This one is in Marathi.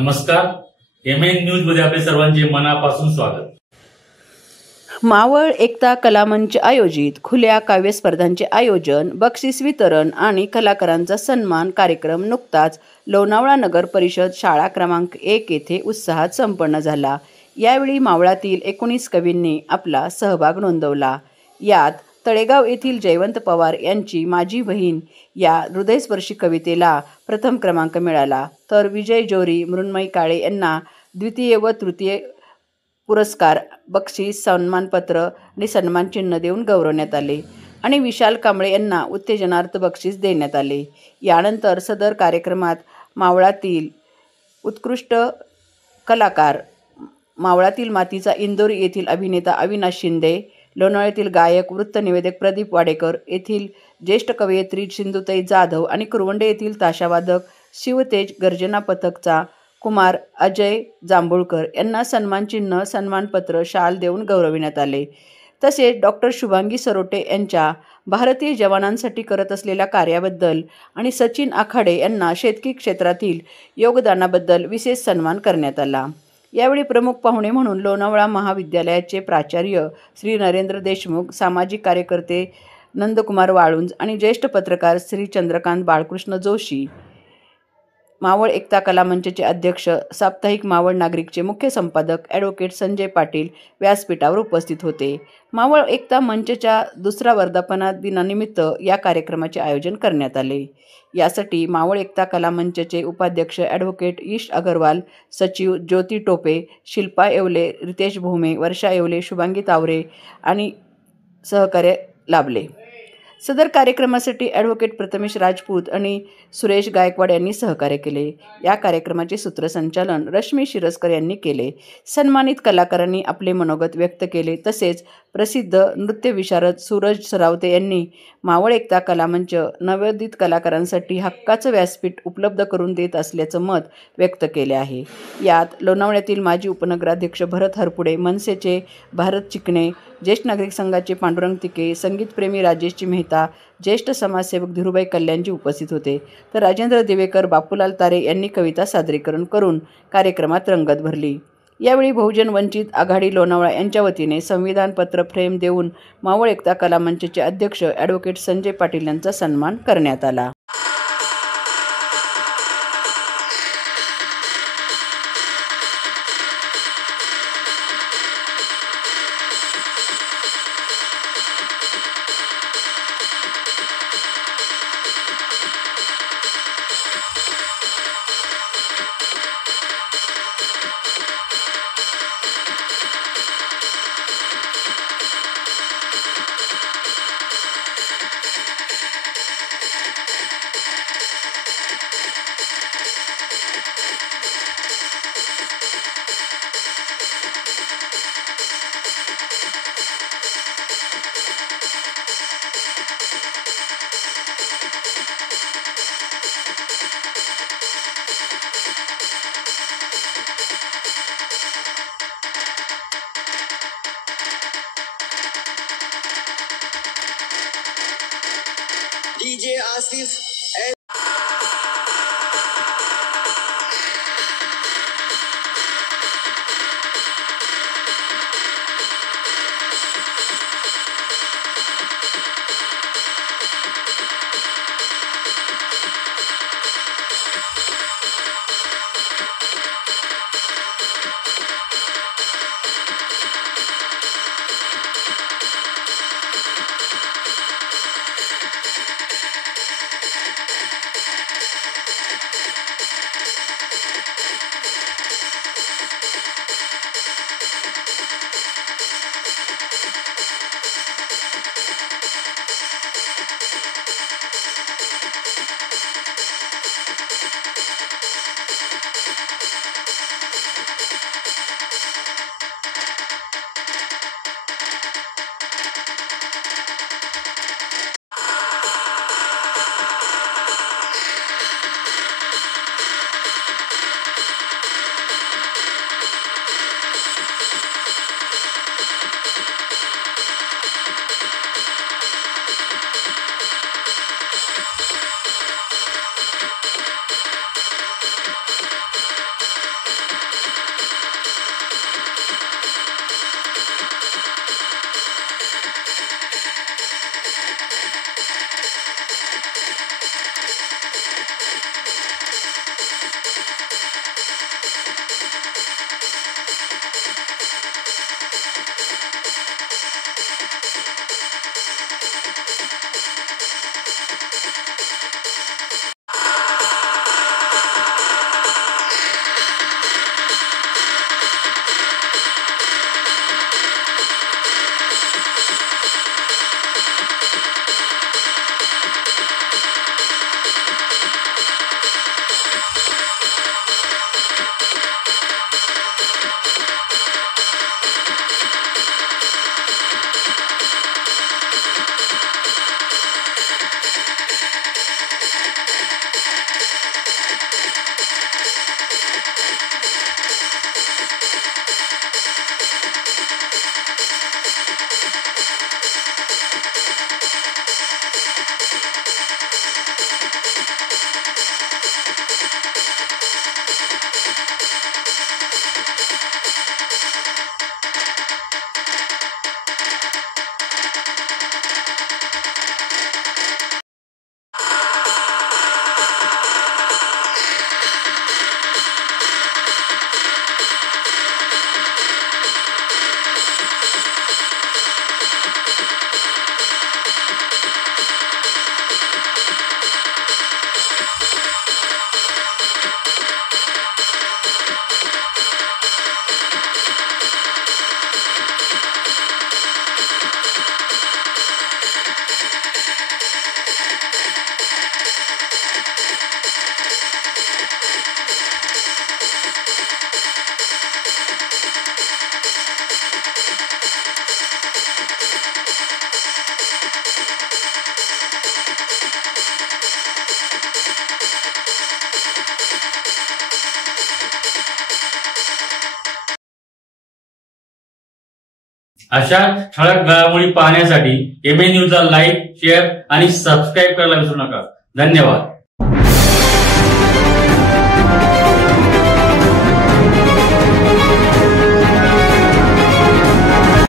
नमस्कार. MN न्यूज मध्ये आपले सर्वांचे मनापासून स्वागत. मावळ एकता कला मंच आयोजित खुल्या काव्य स्पर्धांचे आयोजन, बक्षीस वितरण आणि कलाकारांचा सन्मान कार्यक्रम नुकताच लोणावळा नगर परिषद शाळा क्रमांक 1 येथे उत्साहात संपन्न झाला. यावेळी मावळातील 19 कवींनी आपला सहभाग नोंदवला. यात तळेगाव येथील जयवंत पवार यांची माझी बहीण या हृदयस्पर्शी कवितेला प्रथम क्रमांक मिळाला, तर विजय जोरी, मृण्मयी काळे यांना द्वितीय व तृतीय पुरस्कार, बक्षीस, सन्मानपत्र आणि सन्मानचिन्ह देऊन गौरवण्यात आले आणि विशाल कांबळे यांना उत्तेजनार्थ बक्षीस देण्यात आले. यानंतर सदर कार्यक्रमात मावळातील उत्कृष्ट कलाकार, मावळातील मातीचा इंदोरी येथील अभिनेता अविनाश शिंदे, लोणावळ्यातील गायक वृत्तनिवेदक प्रदीप वाडेकर, येथील ज्येष्ठ कवयित्री सिंधुताई जाधव आणि कुरवंडे येथील ताशावादक शिवतेज गर्जना पथकचा कुमार अजय जांभूळकर यांना सन्मानचिन्ह, सन्मानपत्र, शाल देऊन गौरविण्यात आले. तसेच डॉक्टर शुभांगी सरोटे यांच्या भारतीय जवानांसाठी करत असलेल्या कार्याबद्दल आणि सचिन आखाडे यांना शेतकी क्षेत्रातील योगदानाबद्दल विशेष सन्मान करण्यात आला. यावेळी प्रमुख पाहुणे म्हणून लोणावळा महाविद्यालयाचे प्राचार्य श्री नरेंद्र देशमुख, सामाजिक कार्यकर्ते नंदकुमार वाळुंज आणि ज्येष्ठ पत्रकार श्री चंद्रकांत बाळकृष्ण जोशी, मावळ एकता कला मंचचे अध्यक्ष, साप्ताहिक मावळ नागरिकचे मुख्य संपादक ॲडव्होकेट संजय पाटील व्यासपीठावर उपस्थित होते. मावळ एकता मंचच्या दुसरा वर्धापन दिनानिमित्त या कार्यक्रमाचे आयोजन करण्यात आले. यासाठी मावळ एकता कला मंचचे उपाध्यक्ष ॲडव्होकेट ईश अगरवाल, सचिव ज्योती टोपे, शिल्पा येवले, रितेश भोमे, वर्षा येवले, शुभांगी तावरे आणि सहकार्य लाभले. सदर कार्यक्रमासाठी ॲडव्होकेट प्रथमेश राजपूत आणि सुरेश गायकवाड यांनी सहकार्य केले. या कार्यक्रमाचे सूत्रसंचालन रश्मी शिरस्कर यांनी केले. सन्मानित कलाकारांनी आपले मनोगत व्यक्त केले. तसेच प्रसिद्ध नृत्यविशारद सूरज सरावते यांनी मावळ एकता कला मंच नवोदित कलाकारांसाठी हक्काचं व्यासपीठ उपलब्ध करून देत असल्याचं मत व्यक्त केले आहे. यात लोणावळ्यातील माजी उपनगराध्यक्ष भरत हरपुडे, मनसेचे भारत चिकणे, ज्येष्ठ नागरिक संघाचे पांडुरंग तिके, संगीतप्रेमी राजेशजी मेहता, ज्येष्ठ समाजसेवक धीरूभाई कल्याणजी उपस्थित होते. तर राजेंद्र दिवेकर, बापूलाल तारे यांनी कविता सादरीकरण करून कार्यक्रमात रंगत भरली. यावेळी बहुजन वंचित आघाडी लोणावळा यांच्या वतीने संविधान पत्र फ्रेम देऊन मावळ एकता कला मंचचे अध्यक्ष ॲडव्होकेट संजय पाटील यांचा सन्मान करण्यात आला. DJ Asif अशा ठळक घडामोडी पाहण्यासाठी MN न्यूजला लाईक, शेअर आणि सबस्क्राईब करायला विसरू नका. धन्यवाद.